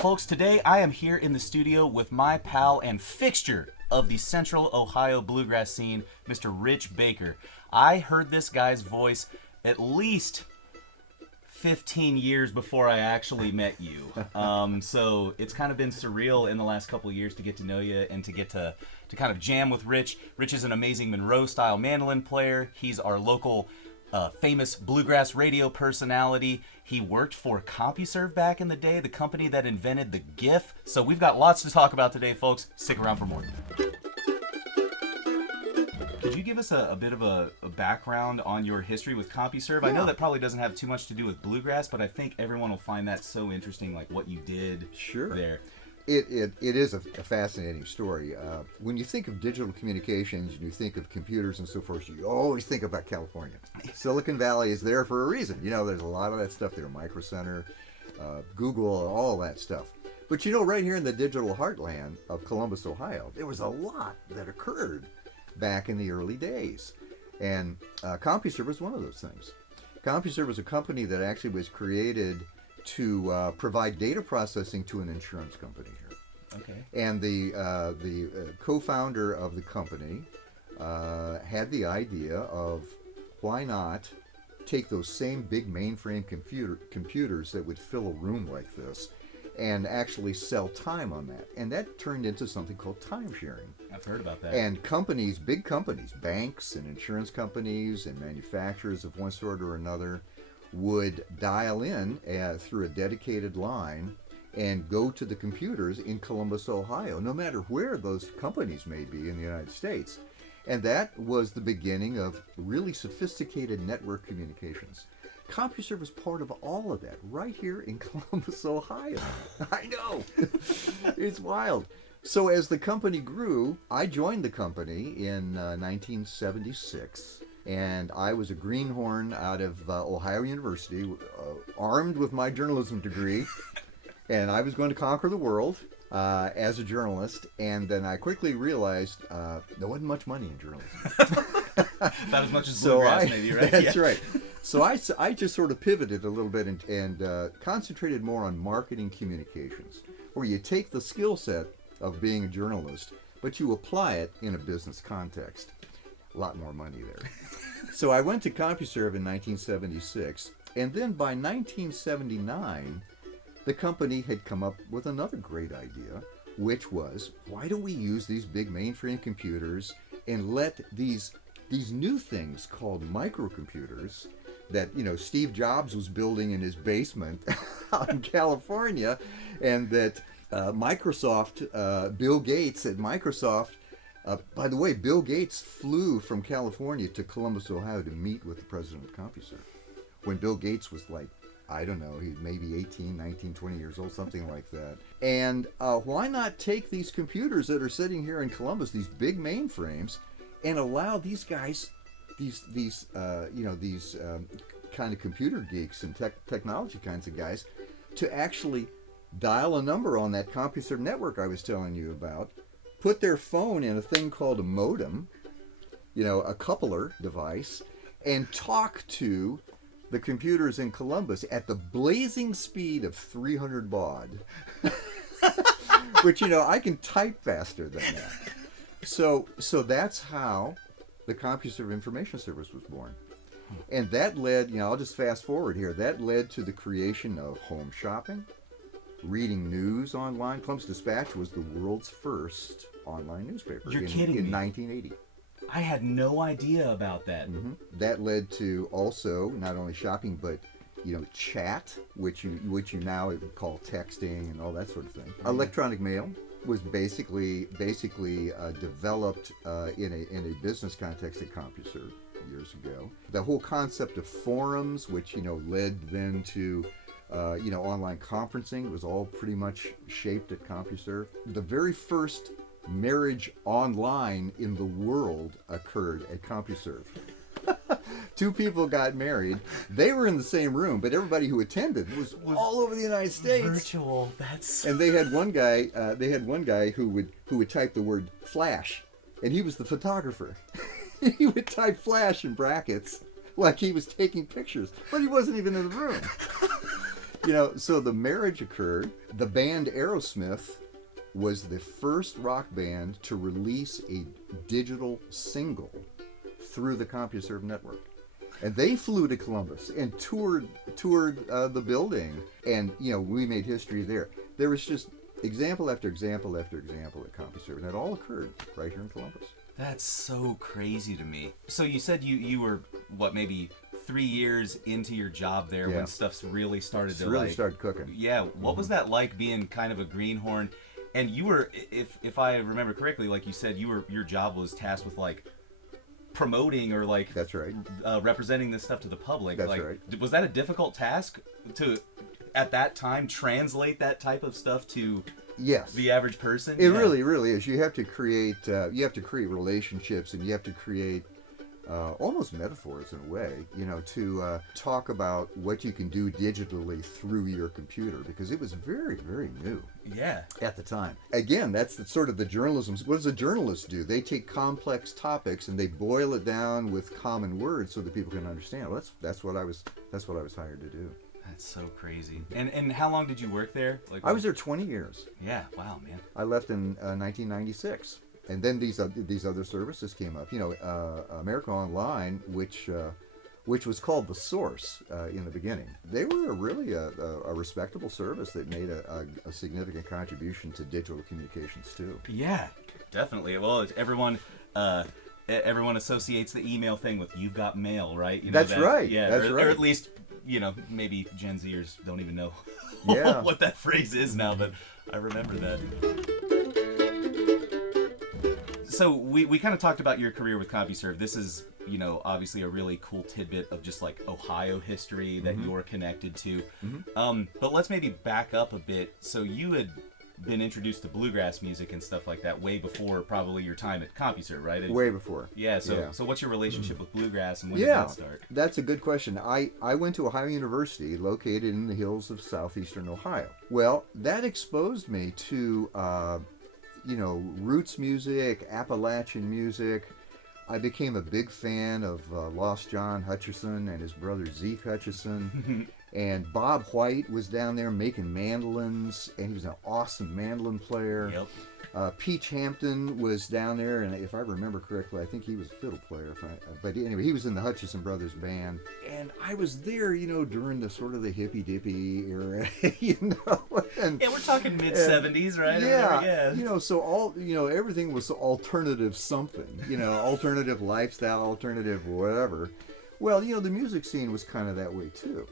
folks. Today I am here in the studio with my pal and fixture of the Central Ohio Bluegrass scene, Mr. Rich Baker. I heard this guy's voice at least 15 years before I actually met you. So it's kind of been surreal in the last couple of years to get to know you and to get to kind of jam with Rich. Rich is an amazing Monroe-style mandolin player. He's our local famous bluegrass radio personality. He worked for CompuServe back in the day, the company that invented the GIF. So we've got lots to talk about today, folks. Stick around for more. Could you give us a bit of a background on your history with CompuServe? I know that probably doesn't have too much to do with bluegrass, but I think everyone will find that so interesting, like what you did there. It is a fascinating story. When you think of digital communications and you think of computers and so forth, you always think about California. Silicon Valley is there for a reason. You know, there's a lot of that stuff there, Micro Center, Google, all that stuff. But you know, right here in the digital heartland of Columbus, Ohio, there was a lot that occurred back in the early days. And CompuServe was one of those things. CompuServe was a company that actually was created to provide data processing to an insurance company here. Okay. And the co-founder of the company had the idea of why not take those same big mainframe computers that would fill a room like this and actually sell time on that. And that turned into something called time sharing. I've heard about that. And companies, big companies, banks and insurance companies and manufacturers of one sort or another would dial in through a dedicated line and go to the computers in Columbus, Ohio, no matter where those companies may be in the United States. And that was the beginning of really sophisticated network communications. CompuServe was part of all of that right here in Columbus, Ohio. I know. It's wild. So as the company grew, I joined the company in 1976. And I was a greenhorn out of Ohio University, armed with my journalism degree. And I was going to conquer the world as a journalist. And then I quickly realized there wasn't much money in journalism. Not as much as bluegrass, maybe, right? That's right. So I just sort of pivoted a little bit and concentrated more on marketing communications, where you take the skill set of being a journalist, but you apply it in a business context. A lot more money there. So I went to CompuServe in 1976, and then by 1979, the company had come up with another great idea, which was, why don't we use these big mainframe computers and let these new things called microcomputers that, you know, Steve Jobs was building in his basement out in California, and that Microsoft, Bill Gates at Microsoft, by the way, Bill Gates flew from California to Columbus, Ohio to meet with the president of CompuServe when Bill Gates was like, I don't know, he maybe 18, 19, 20 years old, something like that. And why not take these computers that are sitting here in Columbus, these big mainframes, and allow these guys, these kind of computer geeks and technology kinds of guys, to actually dial a number on that CompuServe network I was telling you about, put their phone in a thing called a modem, you know, a coupler device, and talk to the computers in Columbus at the blazing speed of 300 baud. Which, you know, I can type faster than that. So that's how the CompuServe Information Service was born. And that led, you know, I'll just fast forward here, that led to the creation of home shopping, reading news online. Columbus Dispatch was the world's first online newspaper. You're kidding me. In 1980. I had no idea about that. Mm-hmm. That led to also not only shopping, but, you know, chat, which you now would call texting and all that sort of thing. Mm-hmm. Electronic mail was basically developed in a business context at CompuServe years ago. The whole concept of forums, which, you know, led then to online conferencing, was all pretty much shaped at CompuServe. The very first marriage online in the world occurred at CompuServe. Two people got married. They were in the same room, but everybody who attended was all over the United States. Virtual. That's. And they had one guy. Who would type the word flash, and he was the photographer. He would type flash in brackets like he was taking pictures, but he wasn't even in the room. So the marriage occurred. The band Aerosmith was the first rock band to release a digital single through the CompuServe network. And they flew to Columbus and toured the building. And, we made history there. There was just example after example after example at CompuServe. And it all occurred right here in Columbus. That's so crazy to me. So you said you were, maybe 3 years into your job there when stuff's really started started cooking. Yeah. What was that like being kind of a greenhorn? And you were, if I remember correctly, like you said, your job was tasked with like promoting or like that's right, representing this stuff to the public. That's like, right. Was that a difficult task to, at that time, translate that type of stuff to the average person? It really, really is. You have to create relationships, and you have to create almost metaphors in a way, to talk about what you can do digitally through your computer, because it was very, very new. Yeah. At the time. Again, that's sort of the journalism. What does a journalist do? They take complex topics and they boil it down with common words so that people can understand. Well, that's what I was hired to do. That's so crazy. And how long did you work there? I was there 20 years. Yeah. Wow, man. I left in 1996. And then these other services came up. America Online, which was called The Source in the beginning. They were really a respectable service that made a significant contribution to digital communications too. Yeah, definitely. Well, everyone associates the email thing with "you've got mail," right? That's right. Yeah, that's right. Or at least maybe Gen Zers don't even know yeah. what that phrase is now, but I remember that. So we kind of talked about your career with CompuServe. This is, obviously a really cool tidbit of just like Ohio history that you're connected to. Mm-hmm. But let's maybe back up a bit. So you had been introduced to bluegrass music and stuff like that way before probably your time at CompuServe, right? Way before. Yeah. So what's your relationship with bluegrass, and when did that start? That's a good question. I went to Ohio University, located in the hills of southeastern Ohio. Well, that exposed me to roots music, Appalachian music. I became a big fan of Lost John Hutcherson and his brother Zeke Hutcherson. And Bob White was down there making mandolins, and he was an awesome mandolin player. Yep. Peach Hampton was down there, and if I remember correctly, I think he was a fiddle player. But anyway, he was in the Hutcherson Brothers band, and I was there, during the sort of the hippy dippy era, And, yeah, we're talking mid '70s, right? Yeah. So everything was alternative something, alternative lifestyle, alternative whatever. Well, the music scene was kind of that way too.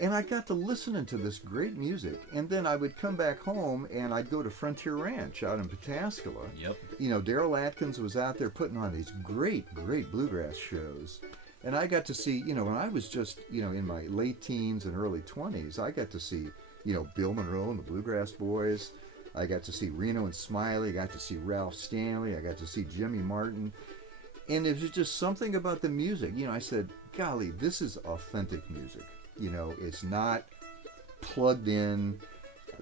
And I got to listening to this great music, and then I would come back home and I'd go to Frontier Ranch out in Pataskala. Yep. Daryl Atkins was out there putting on these great bluegrass shows. And I got to see, when I was just, in my late teens and early 20s, I got to see, Bill Monroe and the Bluegrass Boys. I got to see Reno and Smiley. I got to see Ralph Stanley. I got to see Jimmy Martin. And it was just something about the music. I said, golly, this is authentic music. It's not plugged in.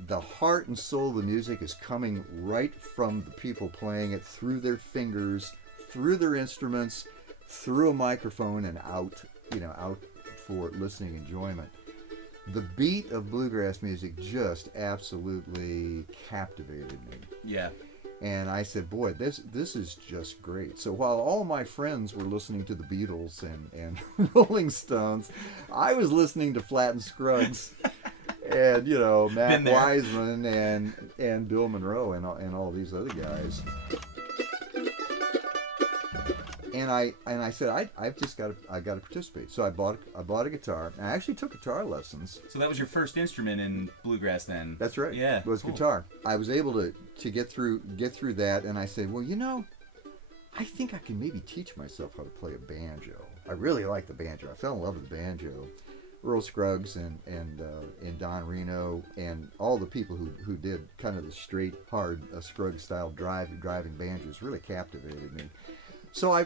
The heart and soul of the music is coming right from the people playing it, through their fingers, through their instruments, through a microphone, and out for listening enjoyment. The beat of bluegrass music just absolutely captivated me. Yeah. And I said, boy, this is just great. So while all my friends were listening to the Beatles and Rolling Stones, I was listening to Flatt and Scruggs and, Matt Wiseman and Bill Monroe and all these other guys. And I said, I've just got to participate. So I bought a guitar. I actually took guitar lessons. So that was your first instrument in bluegrass then? That's right. Yeah. It was guitar. I was able to get through that, and I said, well, I think I can maybe teach myself how to play a banjo. I really like the banjo. I fell in love with the banjo. Earl Scruggs and Don Reno and all the people who did kind of the straight, hard Scruggs style driving banjos really captivated me. So I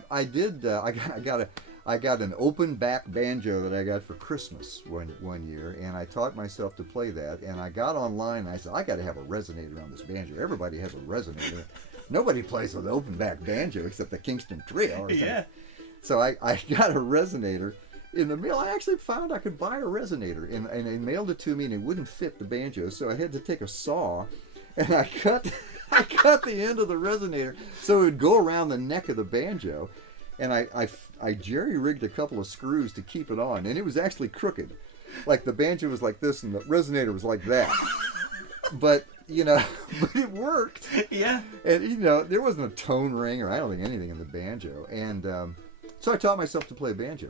got an open back banjo that I got for Christmas one year, and I taught myself to play that. And I got online and I said, I got to have a resonator on this banjo. Everybody has a resonator. Nobody plays with an open back banjo except the Kingston Trio or something. Yeah. So I got a resonator, in the mail, I actually found I could buy a resonator, and they mailed it to me, and it wouldn't fit the banjo, so I had to take a saw, and I cut the end of the resonator so it would go around the neck of the banjo, and I jerry-rigged a couple of screws to keep it on, and it was actually crooked. Like the banjo was like this, and the resonator was like that. But it worked. Yeah. And there wasn't a tone ring, or I don't think anything in the banjo, and so I taught myself to play banjo.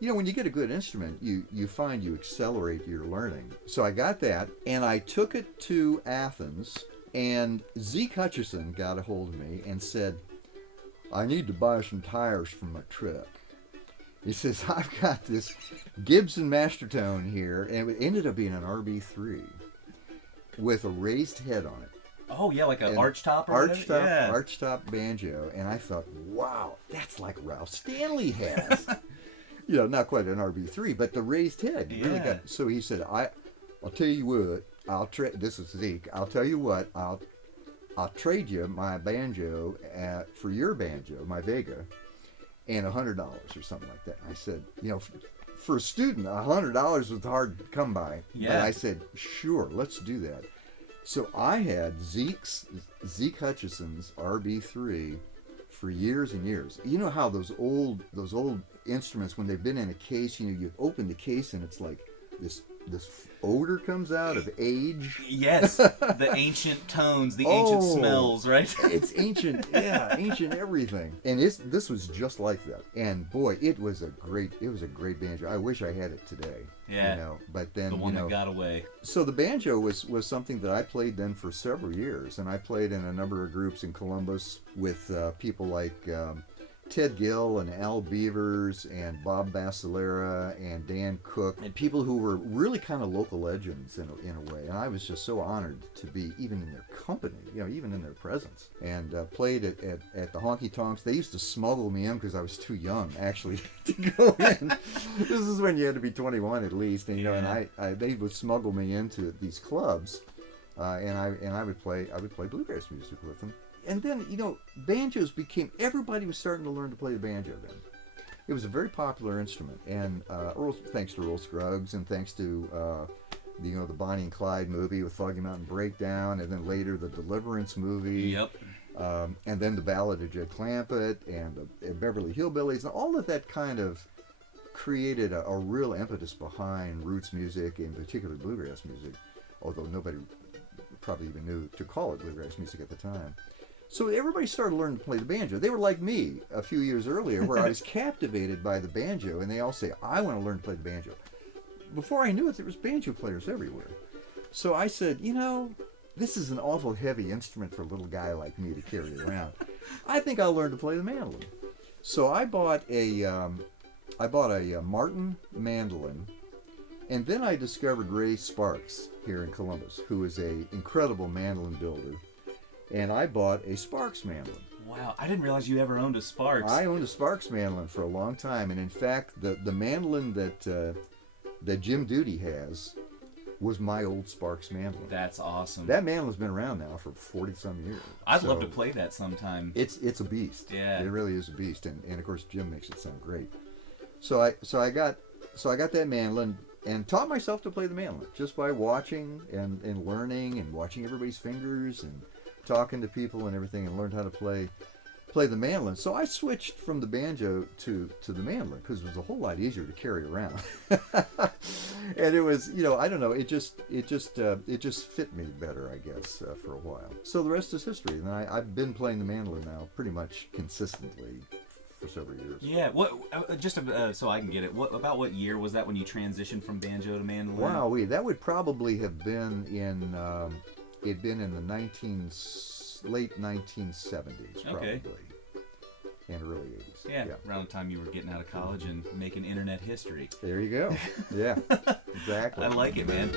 When you get a good instrument, you find you accelerate your learning. So I got that, and I took it to Athens, and Zeke Hutchison got a hold of me and said, I need to buy some tires for my truck. He says, I've got this Gibson Mastertone here, and it ended up being an RB3 with a raised head on it. Oh, yeah, like an archtop or whatever? Yeah. Archtop banjo, and I thought, wow, that's like Ralph Stanley has. Not quite an RB3, but the raised head really got. So he said, "I'll tell you what, this is Zeke. I'll tell you what, I'll trade you my banjo for your banjo, my Vega, and $100 or something like that." And I said, for a student, $100 was hard to come by. Yeah. But I said, sure, let's do that. So I had Zeke Hutchison's RB3 for years and years. You know how those old instruments, when they've been in a case, you open the case and it's like this odor comes out of age. Yes, the ancient tones, the ancient smells, right? It's ancient, ancient everything. And this was just like that. And boy, it was a great banjo. I wish I had it today. Yeah. But then the one that got away. So the banjo was something that I played then for several years, and I played in a number of groups in Columbus with people like Ted Gill and Al Beavers and Bob Basilera and Dan Cook, and people who were really kind of local legends in a way. And I was just so honored to be even in their company, even in their presence. And played at the honky tonks. They used to smuggle me in because I was too young actually to go in. This is when you had to be 21 at least, and and they would smuggle me into these clubs, and I would play bluegrass music with them. And then, banjos everybody was starting to learn to play the banjo then. It was a very popular instrument, and thanks to Earl Scruggs, and thanks to the Bonnie and Clyde movie with Foggy Mountain Breakdown, and then later the Deliverance movie. Yep. And then the Ballad of Jed Clampett, and the Beverly Hillbillies, and all of that kind of created a real impetus behind roots music, in particular bluegrass music, although nobody probably even knew to call it bluegrass music at the time. So everybody started learning to play the banjo. They were like me a few years earlier, where I was captivated by the banjo, and they all say, I want to learn to play the banjo. Before I knew it, there was banjo players everywhere. So I said, this is an awful heavy instrument for a little guy like me to carry around. I think I'll learn to play the mandolin. So I bought a Martin mandolin, and then I discovered Ray Sparks here in Columbus, who is an incredible mandolin builder. And I bought a Sparks mandolin. Wow, I didn't realize you ever owned a Sparks. I owned a Sparks mandolin for a long time, and in fact, the mandolin that Jim Duty has was my old Sparks mandolin. That's awesome. That mandolin's been around now for 40-some years. I'd love to play that sometime. It's a beast. Yeah. It really is a beast, and of course Jim makes it sound great. So I got that mandolin and taught myself to play the mandolin just by watching and learning and watching everybody's fingers and talking to people and everything, and learned how to play the mandolin. So I switched from the banjo to the mandolin because it was a whole lot easier to carry around. And it was, I don't know, it just fit me better, I guess, for a while. So the rest is history. And I've been playing the mandolin now pretty much consistently for several years. Yeah. What? So I can get it. What year was that when you transitioned from banjo to mandolin? Wow, that would probably have been in. It'd been in the late 1970s, probably, okay. And early 80s. Yeah, around the time you were getting out of college and making internet history. There you go. Yeah, exactly. I like it, man.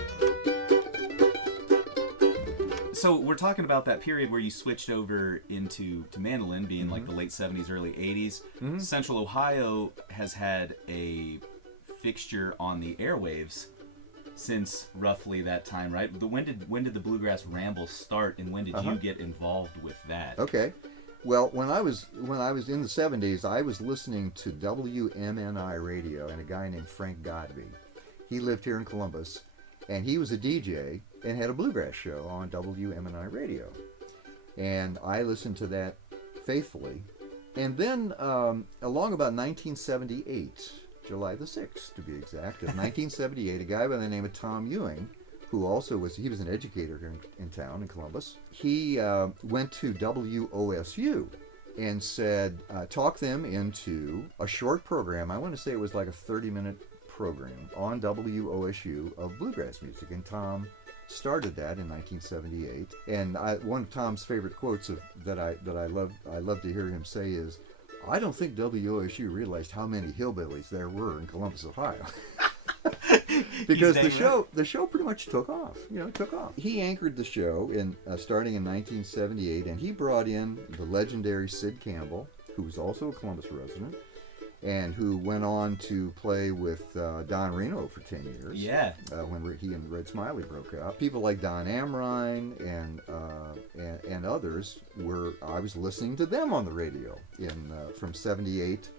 So we're talking about that period where you switched over to mandolin, being like the late 70s, early 80s. Mm-hmm. Central Ohio has had a fixture on the airwaves since roughly that time, right? When did the Bluegrass Ramble start, and when did you get involved with that? Okay. Well, when I was in the 70s, I was listening to WMNI radio and a guy named Frank Godby. He lived here in Columbus, and he was a DJ and had a bluegrass show on WMNI radio. And I listened to that faithfully. And then along about 1978, July the 6th to be exact, of 1978, a guy by the name of Tom Ewing, who also was an educator here in town in Columbus. He went to WOSU and said, talk them into a short program. I want to say it was like a 30-minute program on WOSU of bluegrass music. And Tom started that in 1978. And one of Tom's favorite quotes that I love to hear him say is, "I don't think WOSU realized how many hillbillies there were in Columbus, Ohio." Because the show pretty much took off. He anchored the show starting in 1978, and he brought in the legendary Sid Campbell, who was also a Columbus resident, and who went on to play with Don Reno for 10 years. Yeah. When he and Red Smiley broke up. People like Don Amrine and others I was listening to them on the radio from 78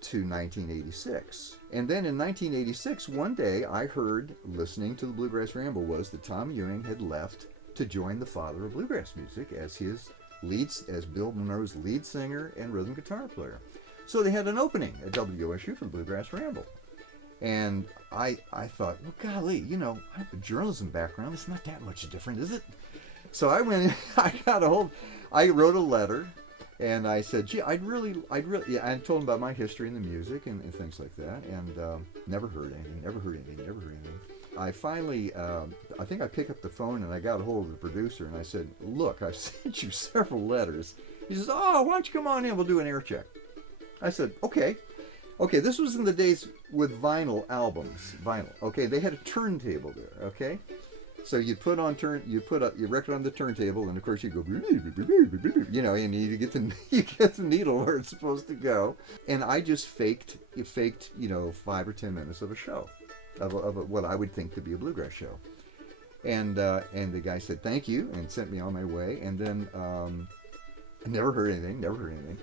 to 1986. And then in 1986, one day I heard, listening to the Bluegrass Ramble, was that Tom Ewing had left to join the father of bluegrass music as Bill Monroe's lead singer and rhythm guitar player. So they had an opening at WOSU for Bluegrass Ramble. And I thought, well, golly, I have a journalism background. It's not that much different, is it? So I went, I wrote a letter, and I said, gee, I'd really, yeah, I told him about my history in the music and things like that, and never heard anything. I finally, I think I picked up the phone and I got a hold of the producer and I said, look, I've sent you several letters. He says, oh, why don't you come on in, we'll do an air check. I said, okay, this was in the days with vinyl albums, okay, they had a turntable there, okay? So you put your record on the turntable, and of course you go, and you get the needle where it's supposed to go. And I just faked 5 or 10 minutes of a show, of what I would think to be a bluegrass show. And the guy said thank you and sent me on my way. And then I never heard anything.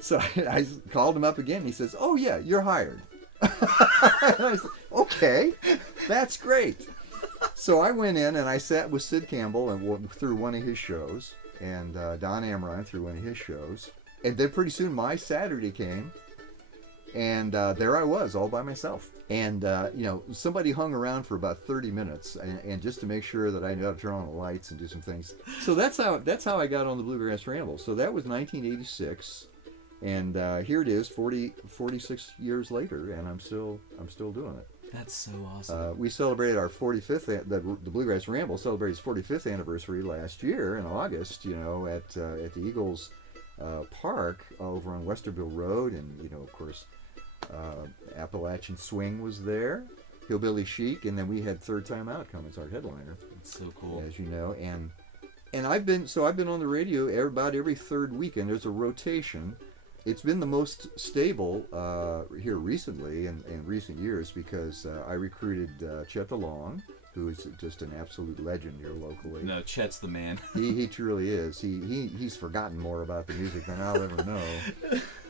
So I called him up again. And he says, "Oh yeah, you're hired." And I said, "Okay, that's great." So I went in and I sat with Sid Campbell and through one of his shows, and Don Amrine through one of his shows, and then pretty soon my Saturday came, and there I was all by myself, and somebody hung around for about 30 minutes, and just to make sure that I knew how to turn on the lights and do some things. So that's how I got on the Bluegrass Ramble. So that was 1986, and here it is, 46 years later, and I'm still doing it. That's so awesome. We celebrated our 45th, the Bluegrass Ramble celebrated its 45th anniversary last year in August, at the Eagles Park over on Westerville Road, and, of course, Appalachian Swing was there, Hillbilly Chic, and then we had Third Time Out come as our headliner. That's so cool. As you know, and I've been on the radio about every third weekend. There's a rotation. It's been the most stable here recently in recent years because I recruited Chet DeLong, who is just an absolute legend here locally. No, Chet's the man. He truly is. He's forgotten more about the music than I'll ever know.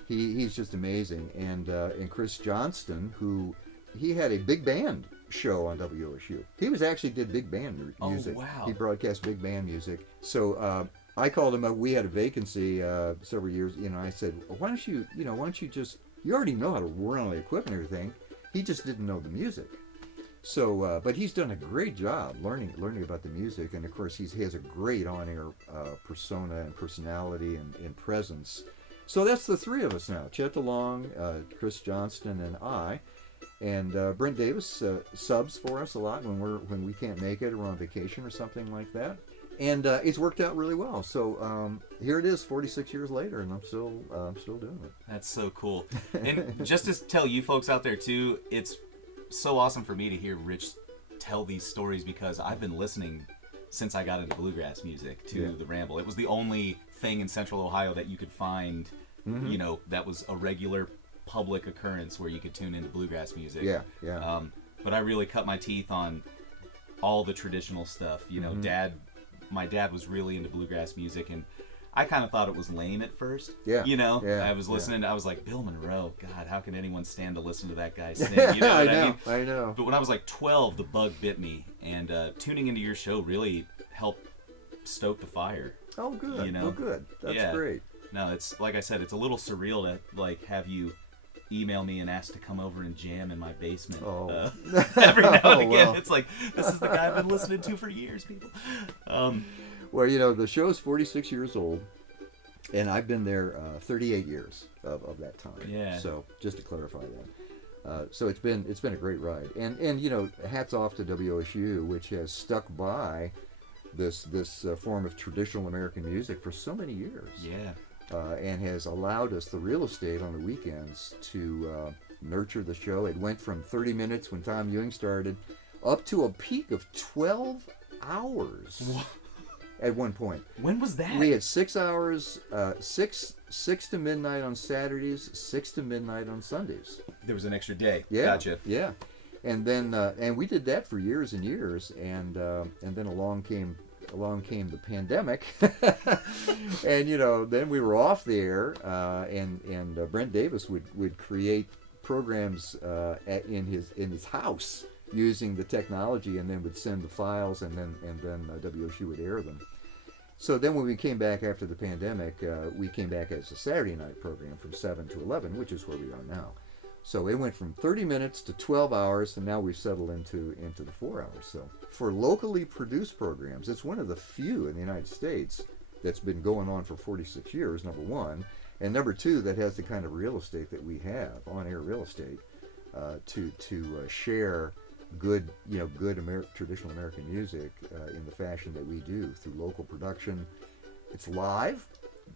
He's just amazing. And Chris Johnston, who he had a big band show on WOSU. He did big band music. Oh, wow. He broadcast big band music. So I called him up. We had a vacancy several years. I said, why don't you just, you already know how to run all the equipment and everything. He just didn't know the music. So, but he's done a great job learning about the music. And of course, he has a great on-air persona and personality and presence. So that's the three of us now: Chet DeLong, Chris Johnston, and I. And Brent Davis subs for us a lot when we can't make it or we're on vacation or something like that. And it's worked out really well. So here it is, 46 years later, and I'm still doing it. That's so cool. And just to tell you folks out there too, it's so awesome for me to hear Rich tell these stories because I've been listening since I got into bluegrass music to the Ramble. It was the only thing in Central Ohio that you could find, that was a regular public occurrence where you could tune into bluegrass music. Yeah. But I really cut my teeth on all the traditional stuff. My dad was really into bluegrass music, and I kind of thought it was lame at first. Yeah. You know, Yeah. I was listening. Yeah. I was like, Bill Monroe. God, how can anyone stand to listen to that guy sing? You know what I mean? I know. But when I was like 12, the bug bit me, and tuning into your show really helped stoke the fire. Oh, good. You know? Oh, good. That's Yeah. great. No, it's like I said, it's a little surreal to like have you email me and ask to come over and jam in my basement. Oh. Every now and Oh, again, well. it's like, this is the guy I've been listening to for years, people. Well, you know, the show's 46 years old, and I've been there 38 years of that time. Yeah. So just to clarify that. So it's been a great ride, and you know, hats off to WOSU, which has stuck by this form of traditional American music for so many years. Yeah. And has allowed us the real estate on the weekends to nurture the show. It went from 30 minutes when Tom Ewing started up to a peak of 12 hours at one point. When was that? We had 6 hours, 6 to midnight on Saturdays, 6 to midnight on Sundays. There was an extra day. Yeah, Gotcha. yeah. And then and we did that for years and years, and then along came the pandemic, and you know, then we were off the air, and Brent Davis would create programs in his house using the technology, and then would send the files, and then WSU would air them. So then when we came back after the pandemic, we came back as a Saturday night program from 7 to 11, which is where we are now. So it went from 30 minutes to 12 hours, and now we've settled into the 4 hours. So for locally produced programs, it's one of the few in the United States that's been going on for 46 years, number one. And number two, that has the kind of real estate that we have, on-air real estate, to share good traditional American music in the fashion that we do through local production. It's live.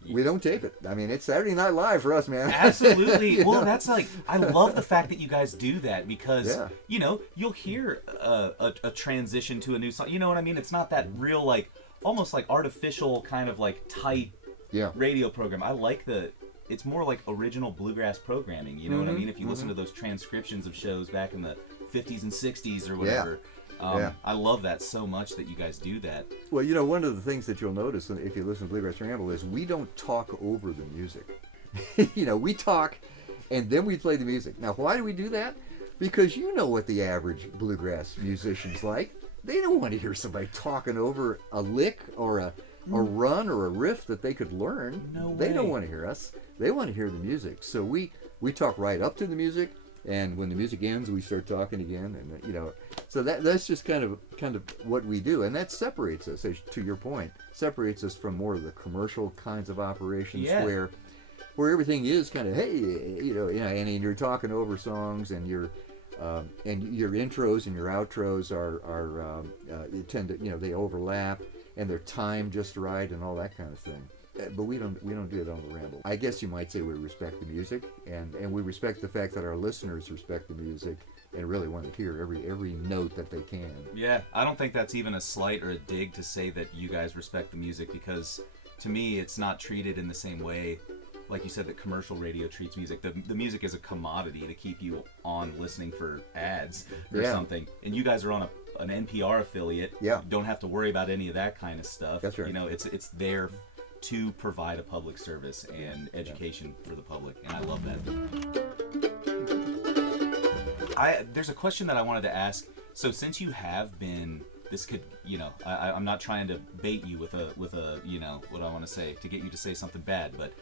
We don't tape it. I mean, it's Saturday Night Live for us, man. Absolutely. Well, that's like, I love the fact that you guys do that because, Yeah. you know, you'll hear a transition to a new song. You know what I mean? It's not that real, like, almost like artificial kind of like tight Yeah. radio program. I like it's more like original bluegrass programming. You know what I mean? If you listen to those transcriptions of shows back in the 50s and 60s or whatever. Yeah. I love that so much that you guys do that. Well, you know, one of the things that you'll notice if you listen to Bluegrass Ramble is we don't talk over the music. You know, we talk and then we play the music. Now, why do we do that? Because you know what the average bluegrass musician's like. They don't want to hear somebody talking over a lick or a run or a riff that they could learn. No They don't way. want to hear us. They want to hear the music. So we talk right up to the music. And when the music ends, we start talking again, and you know, so that's just kind of what we do, and that separates us, to your point, separates us from more of the commercial kinds of operations Yeah. where everything is kind of and you're talking over songs, and your intros and your outros are you tend to, you know, they overlap, and they're timed just right, and all that kind of thing. But we don't do it on the Ramble. I guess you might say we respect the music, and we respect the fact that our listeners respect the music and really want to hear every note that they can. Yeah, I don't think that's even a slight or a dig to say that you guys respect the music, because to me it's not treated in the same way, like you said, that commercial radio treats music. The music is a commodity to keep you on listening for ads or Yeah. something. And you guys are on an NPR affiliate. Yeah. You don't have to worry about any of that kind of stuff. That's right. You know, it's there to provide a public service and education for the public, and I love that. There's a question that I wanted to ask. So since you have been, this could, you know, I'm not trying to bait you with a you know, what I want to say, to get you to say something bad, but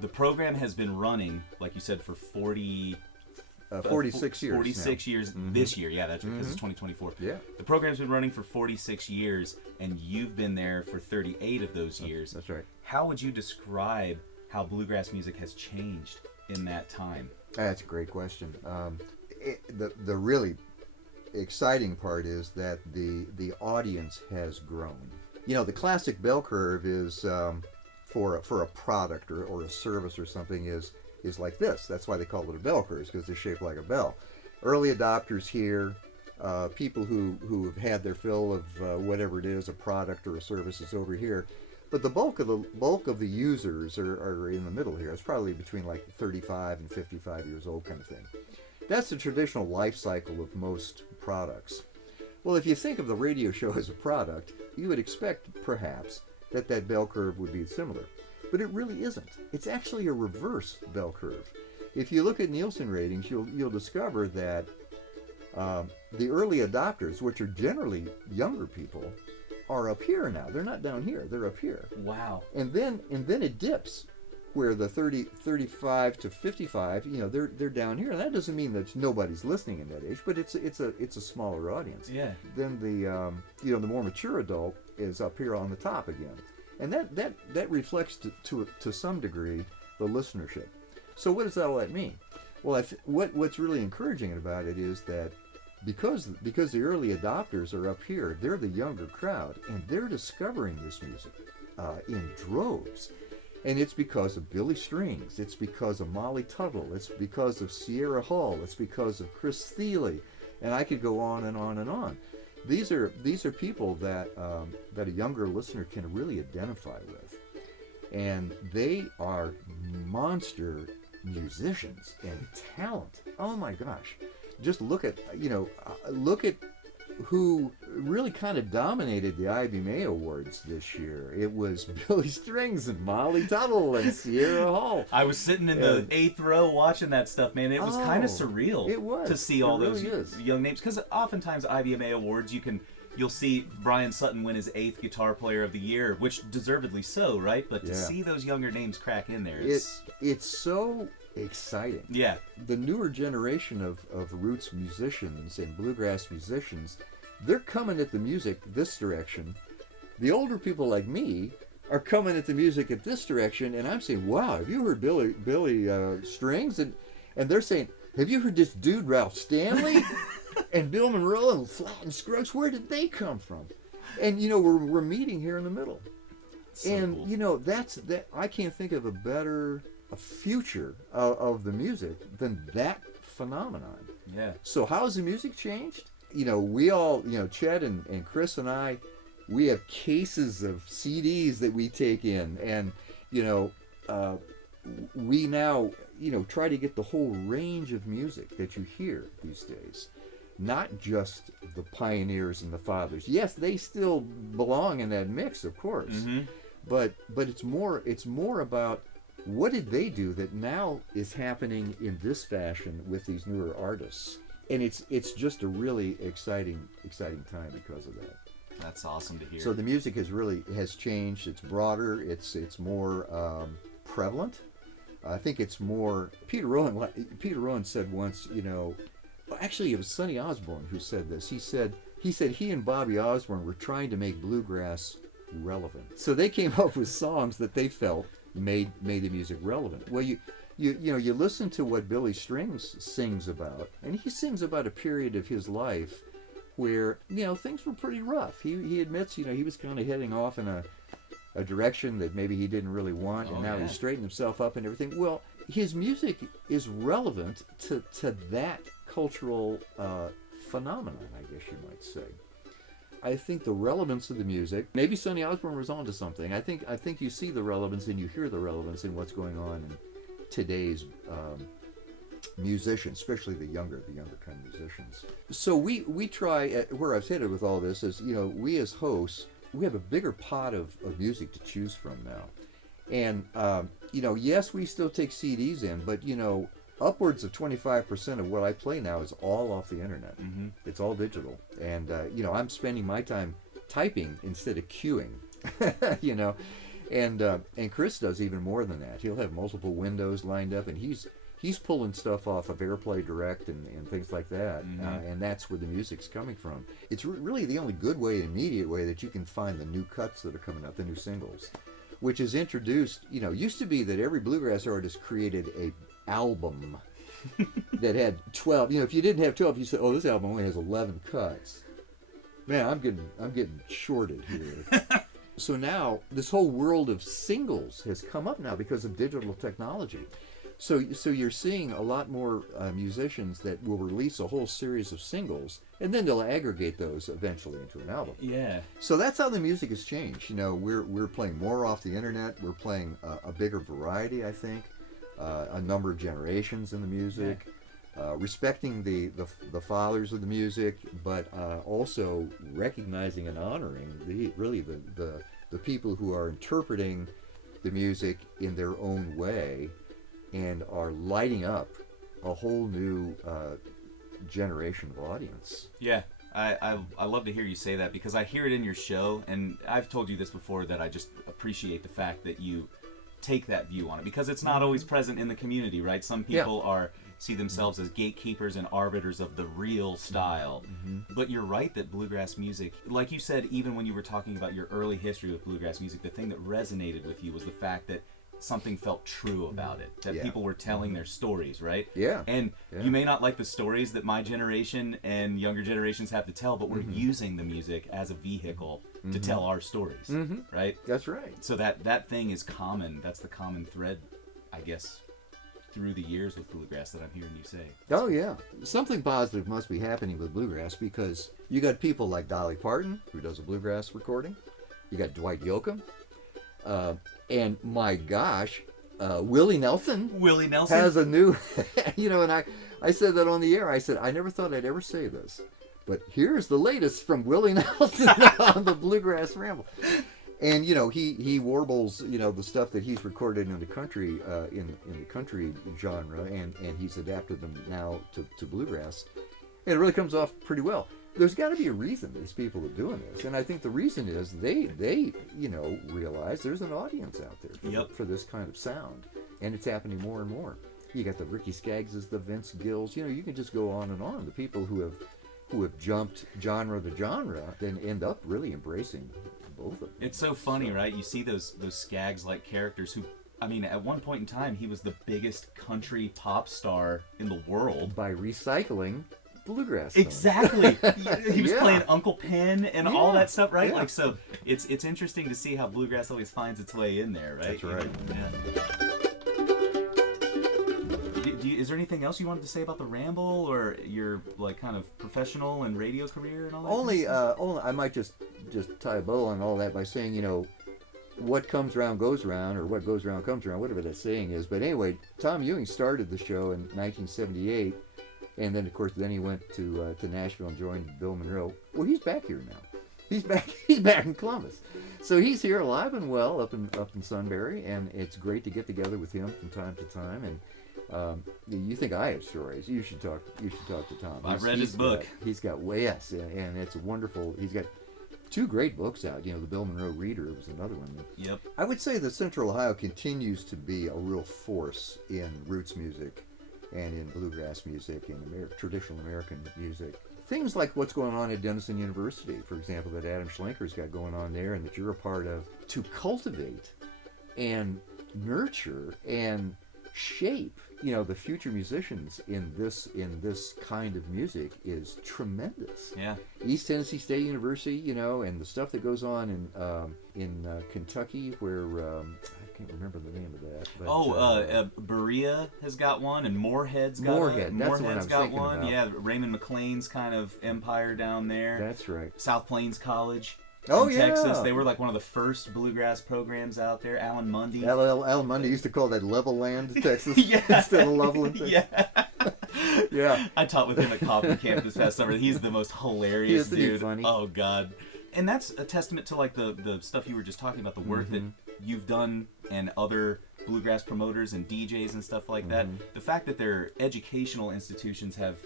the program has been running, like you said, for 46 years. 46 now. years this year. Yeah, that's because it's 2024. Yeah. The program's been running for 46 years, and you've been there for 38 of those years. That's right. How would you describe how bluegrass music has changed in that time? That's a great question. The really exciting part is that the audience has grown. You know, the classic bell curve is for a product or a service or something is like this. That's why they call it a bell curve, because they're shaped like a bell. Early adopters here, people who have had their fill of whatever it is, a product or a service is over here. But the bulk of the users are in the middle here. It's probably between like 35 and 55 years old, kind of thing. That's the traditional life cycle of most products. Well, if you think of the radio show as a product, you would expect perhaps that bell curve would be similar. But it really isn't. It's actually a reverse bell curve. If you look at Nielsen ratings, you'll discover that the early adopters, which are generally younger people, are up here now. They're not down here. They're up here. Wow. And then it dips, where the 35 to 55, they're down here. And that doesn't mean that nobody's listening in that age, but it's a smaller audience. Yeah. Then the more mature adult is up here on the top again, and that reflects to some degree the listenership. So what does all that mean? Well, what's really encouraging about it is that because the early adopters are up here, they're the younger crowd, and they're discovering this music in droves. And it's because of Billy Strings, it's because of Molly Tuttle, it's because of Sierra Hull, it's because of Chris Thiele, and I could go on and on and on. These are people that a younger listener can really identify with, and they are monster musicians and talent. Oh my gosh! Just look at who really kind of dominated the IBMA Awards this year. It was Billy Strings and Molly Tuttle and Sierra Hall. I was sitting in the 8th row watching that stuff, man. It was kind of surreal. It was. To see all those young names. Because oftentimes IBMA Awards, you'll see Brian Sutton win his 8th Guitar Player of the Year, which deservedly so, right? But to see those younger names crack in there, it's so exciting. Yeah. The newer generation of roots musicians and bluegrass musicians, they're coming at the music this direction. The older people like me are coming at the music at this direction, and I'm saying, wow, have you heard Billy Strings? And they're saying, have you heard this dude Ralph Stanley? And Bill Monroe and Flat and Scruggs? Where did they come from? And we're meeting here in the middle. So and cool. That's I can't think of a better future of the music than that phenomenon. Yeah. So how has the music changed? We all, Chet and Chris and I, we have cases of CDs that we take in, and we now try to get the whole range of music that you hear these days, not just the pioneers and the fathers. Yes, they still belong in that mix, of course. Mm-hmm. But it's more about what did they do that now is happening in this fashion with these newer artists. And it's just a really exciting time because of that. That's awesome to hear. So the music has changed. It's broader. It's more prevalent. I think it's more. Peter Rowan said once, actually it was Sonny Osborne who said this. He said he and Bobby Osborne were trying to make bluegrass relevant. So they came up with songs that they felt made the music relevant. Well, you listen to what Billy Strings sings about, and he sings about a period of his life where things were pretty rough. He admits he was kind of heading off in a direction that maybe he didn't really want, and now he's straightened himself up and everything. Well, his music is relevant to that cultural phenomenon, I guess you might say. I think the relevance of the music, maybe Sonny Osborne was onto something. I think you see the relevance and you hear the relevance in what's going on in today's musicians, especially the younger kind of musicians. So we try, where I've headed with all this is, we as hosts, we have a bigger pot of music to choose from now. And, yes, we still take CDs in, but, upwards of 25% of what I play now is all off the internet. Mm-hmm. It's all digital. And, I'm spending my time typing instead of queuing, And Chris does even more than that. He'll have multiple windows lined up, and he's pulling stuff off of AirPlay Direct and things like that. Mm-hmm. And that's where the music's coming from. It's really the only good way, immediate way that you can find the new cuts that are coming out, the new singles, which is introduced, used to be that every bluegrass artist created a album that had 12. If you didn't have 12, you said, "Oh, this album only has 11 cuts." Man, I'm getting shorted here. So now this whole world of singles has come up now because of digital technology. So you're seeing a lot more musicians that will release a whole series of singles, and then they'll aggregate those eventually into an album. Yeah. So that's how the music has changed. We're playing more off the internet. We're playing a bigger variety, I think, a number of generations in the music, respecting the fathers of the music, but also recognizing and honoring the the people who are interpreting the music in their own way and are lighting up a whole new generation of audience. Yeah, I love to hear you say that, because I hear it in your show, and I've told you this before, that I just appreciate the fact that you take that view on it, because it's not always present in the community, right? Some people see themselves as gatekeepers and arbiters of the real style. But you're right that bluegrass music, like you said, even when you were talking about your early history with bluegrass music, the thing that resonated with you was the fact that something felt true about it, that people were telling their stories, right? And you may not like the stories that my generation and younger generations have to tell, but we're using the music as a vehicle to tell our stories, right? That's right. So that thing is common. That's the common thread, I guess, through the years with bluegrass that I'm hearing you say. Oh yeah, something positive must be happening with bluegrass, because you got people like Dolly Parton, who does a bluegrass recording. You got Dwight Yoakam, and my gosh, Willie Nelson. Willie Nelson has a new, and I said that on the air. I said I never thought I'd ever say this, but here's the latest from Willie Nelson on the Bluegrass Ramble. And he warbles the stuff that he's recorded in the country in the country genre, and he's adapted them now to bluegrass, and it really comes off pretty well. There's got to be a reason these people are doing this, and I think the reason is they realize there's an audience out there for this kind of sound, and it's happening more and more. You got the Ricky Skaggses, the Vince Gills, you can just go on and on. The people who have jumped genre to genre then end up really embracing both of them. It's so funny, right? You see those Skaggs-like characters who, I mean, at one point in time, he was the biggest country pop star in the world. By recycling bluegrass songs. Exactly. He was playing Uncle Pen and all that stuff, right? Like, so it's interesting to see how bluegrass always finds its way in there, right? That's right. Is there anything else you wanted to say about the Ramble, or your kind of professional and radio career and all that? Only I might just tie a bow on all that by saying, what comes around goes around, or what goes around comes around, whatever that saying is. But anyway, Tom Ewing started the show in 1978, and then of course he went to Nashville and joined Bill Monroe. Well, he's back here now. He's back in Columbus, so he's here alive and well up in Sunbury, and it's great to get together with him from time to time. And you think I have stories? You should talk to Tom. I've read his book. He's got and it's wonderful. He's got 2 great books out. The Bill Monroe Reader was another one. Yep. I would say that Central Ohio continues to be a real force in roots music and in bluegrass music and traditional American music. Things like what's going on at Denison University, for example, that Adam Schlenker's got going on there and that you're a part of, to cultivate and nurture and shape the future musicians in this kind of music is tremendous. Yeah. East Tennessee State University, and the stuff that goes on in Kentucky, where I can't remember the name of that. But, Berea has got one, and Moorhead's got Moorhead. That's the one I was got thinking one. about. Yeah, Raymond McLean's kind of empire down there. That's right. South Plains College. In Texas, they were like one of the first bluegrass programs out there. Alan Mundy. Alan Mundy used to call that Level Land, Texas, instead of Loveland, Texas. Yeah. I taught with him at Coffin Camp this past summer. He's the most hilarious dude. Funny. Oh God. And that's a testament to the stuff you were just talking about, the work that you've done and other bluegrass promoters and DJs and stuff like that. The fact that their educational institutions have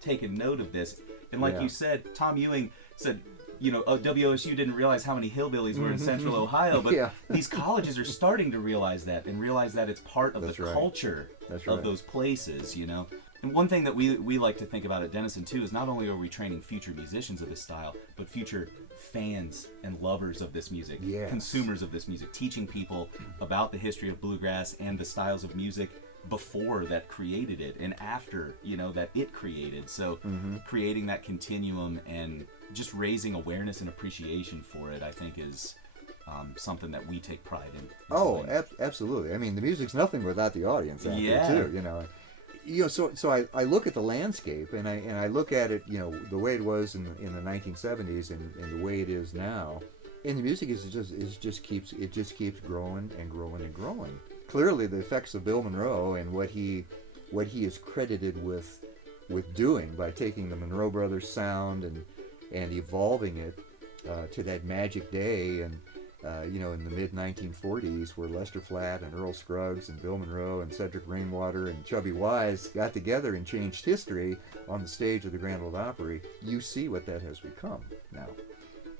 taken note of this, and like you said, Tom Ewing said, WOSU didn't realize how many hillbillies were in Central Ohio, but these colleges are starting to realize that, and realize that it's part of the culture of those places, And one thing that we like to think about at Denison too is not only are we training future musicians of this style, but future fans and lovers of this music, consumers of this music, teaching people about the history of bluegrass and the styles of music before that created it and after that it created. So creating that continuum and just raising awareness and appreciation for it, I think, is something that we take pride in. Oh, absolutely. I mean, the music's nothing without the audience out there too. So I look at the landscape and I look at it, the way it was in the 1970s and the way it is now, and the music just keeps growing and growing and growing. Clearly, the effects of Bill Monroe and what he is credited with doing by taking the Monroe Brothers sound and evolving it to that magic day in the mid-1940s, where Lester Flatt and Earl Scruggs and Bill Monroe and Cedric Rainwater and Chubby Wise got together and changed history on the stage of the Grand Ole Opry, you see what that has become now.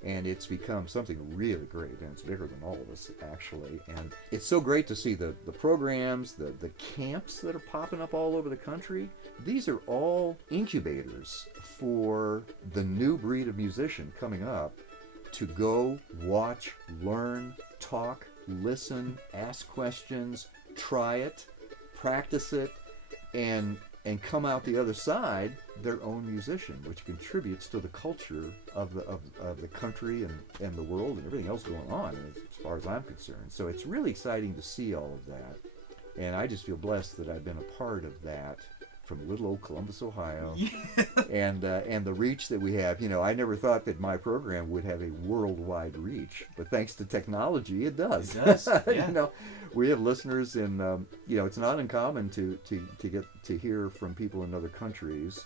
And it's become something really great, and it's bigger than all of us, actually. And it's so great to see the programs, the camps that are popping up all over the country. These are all incubators for the new breed of musician coming up to go, watch, learn, talk, listen, ask questions, try it, practice it, and come out the other side their own musician, which contributes to the culture of the country and the world and everything else going on, as far as I'm concerned. So it's really exciting to see all of that, and I just feel blessed that I've been a part of that from little old Columbus, Ohio, and the reach that we have. I never thought that my program would have a worldwide reach, but thanks to technology, it does. It does. Yeah. We have listeners in. It's not uncommon to get to hear from people in other countries,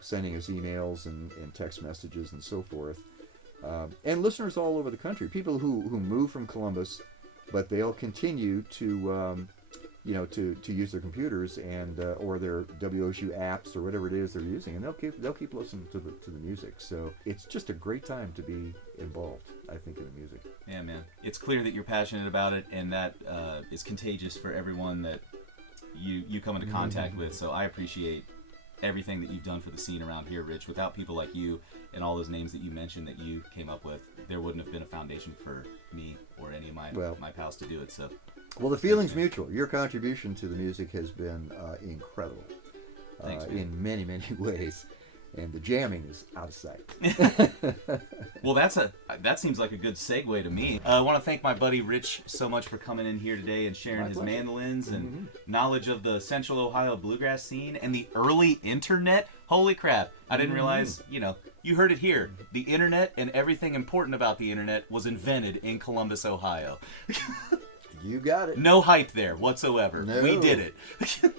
sending us emails and text messages and so forth, and listeners all over the country. People who move from Columbus, but they'll continue to use their computers and or their WSU apps or whatever it is they're using, and they'll keep listening to the music. So it's just a great time to be involved, I think, in the music. Yeah, man. It's clear that you're passionate about it, and that is contagious for everyone that you come into contact with. So I appreciate everything that you've done for the scene around here, Rich. Without people like you and all those names that you mentioned that you came up with, there wouldn't have been a foundation for me or any of my pals to do it. So. Well, the feeling's mutual. Your contribution to the music has been incredible. Thanks, in many, many ways. And the jamming is out of sight. Well, that seems like a good segue to me. I want to thank my buddy Rich so much for coming in here today and sharing his mandolins and knowledge of the Central Ohio bluegrass scene and the early internet. Holy crap. I didn't realize, you heard it here. The internet and everything important about the internet was invented in Columbus, Ohio. You got it. No hype there whatsoever. No. We did it.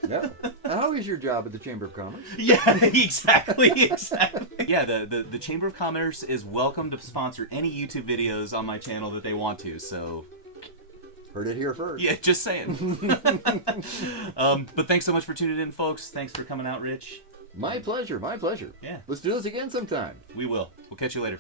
Yeah. How is your job at the Chamber of Commerce? Yeah, exactly. Yeah, the Chamber of Commerce is welcome to sponsor any YouTube videos on my channel that they want to, so... Heard it here first. Yeah, just saying. But thanks so much for tuning in, folks. Thanks for coming out, Rich. My pleasure. Yeah. Let's do this again sometime. We will. We'll catch you later.